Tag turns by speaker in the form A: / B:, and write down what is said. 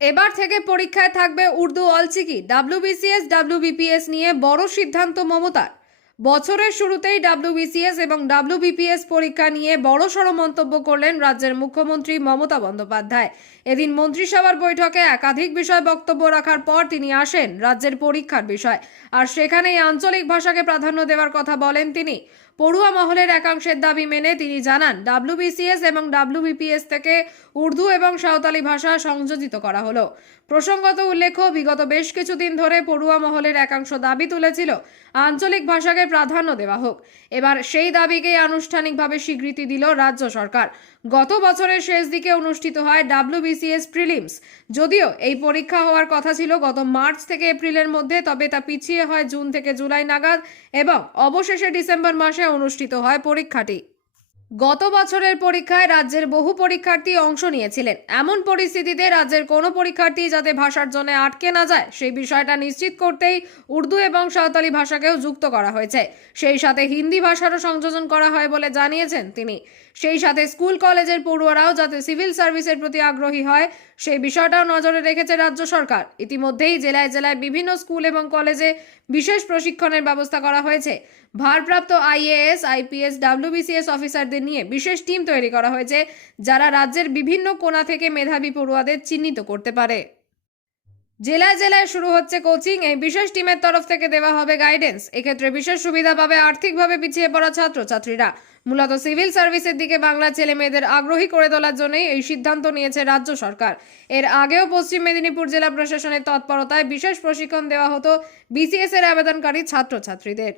A: এবার থেকে পরীক্ষায় থাকবে উর্দু অলচিকি। ডাব্লিউবিসিএস ডাব্লিউবিপিএস নিয়ে বড় সিদ্ধান্ত মমতার। বছরের শুরুতেই ডাব্লিউবিসিএস এবং ডাব্লিউবিপিএস পরীক্ষা নিয়ে বড়সড় মন্তব্য করলেন রাজ্যের মুখ্যমন্ত্রী মমতা বন্দ্যোপাধ্যায়। এদিন মন্ত্রিসভার বৈঠকে একাধিক বিষয় বক্তব্য রাখার পর তিনি আসেন রাজ্যের পরীক্ষার বিষয়। আর সেখানেই আঞ্চলিক ভাষাকে প্রাধান্য দেওয়ার কথা বলেন তিনি। পড়ুয়া মহলের একাংশের দাবি মেনে তিনি জানান, ডাব্লিউবিসিএস এবং ডাব্লিউবিপিএস থেকে উর্দু এবং সাঁওতালি ভাষা সংযোজিত করা হলো। প্রসঙ্গত উল্লেখ্য, বিগত বেশ কিছুদিন ধরে পড়ুয়া মহলের একাংশ দাবি তুলেছিল, আঞ্চলিক ভাষাকে প্রাধান্য দেওয়া হোক। এবার সেই দাবিকেই আনুষ্ঠানিকভাবে স্বীকৃতি দিল রাজ্য সরকার। গত বছরের শেষ দিকে অনুষ্ঠিত হয় ডাব্লিউবিসিএস প্রিলিমস। যদিও এই পরীক্ষা হওয়ার কথা ছিল গত মার্চ থেকে এপ্রিলের মধ্যে, তবে তা পিছিয়ে হয় জুন থেকে জুলাই নাগাদ এবং অবশেষে ডিসেম্বর মাসে অনুষ্ঠিত হয় পরীক্ষাটি। গত বছরের পরীক্ষায় রাজ্যের বহু পরীক্ষার্থী অংশ নিয়েছিলেন। এমন পরিস্থিতিতে রাজ্যের কোনো পরীক্ষার্থী যাতে ভাষার জন্য আটকে না যায়, সেই বিষয়টা নিশ্চিত করতেই উর্দু এবং সাঁওতালি ভাষাকেও যুক্ত করা হয়েছে। সেই সাথে হিন্দি ভাষারও সংযোজন করা হয় বলে জানিয়েছেন তিনি। সেই সাথে স্কুল, কলেজের পড়ুয়ারাও যাতে সিভিল সার্ভিসের প্রতি আগ্রহী হয়, সেই বিষয়টাও নজরে রেখেছে রাজ্য সরকার। ইতিমধ্যেই জেলায় জেলায় বিভিন্ন স্কুল এবং কলেজে বিশেষ প্রশিক্ষণের ব্যবস্থা করা হয়েছে। ভারপ্রাপ্ত আইএএস, আইপিএস, ডাব্লিউবিসিএস অফিসারদের নিয়ে বিশেষ টিম তৈরি করা হয়েছে, যারা রাজ্যের বিভিন্ন কোণা থেকে মেধাবী পড়ুয়াদের চিহ্নিত করতে পারে। জেলায় জেলায় শুরু হচ্ছে কোচিং। এই বিশেষ টিমের তরফ থেকে দেওয়া হবে গাইডেন্স এক্ষেত্রে বিশেষ সুবিধা পাবে আর্থিকভাবে পিছিয়ে পড়া ছাত্রছাত্রীরা। মূলত সিভিল সার্ভিসের দিকে বাংলা ছেলে মেয়েদের আগ্রহী করে তোলার জন্যই এই সিদ্ধান্ত নিয়েছে রাজ্য সরকার। এর আগেও পশ্চিম মেদিনীপুর জেলা প্রশাসনের তৎপরতায় বিশেষ প্রশিক্ষণ দেওয়া হতো বিসিএস এর আবেদনকারী ছাত্রছাত্রীদের।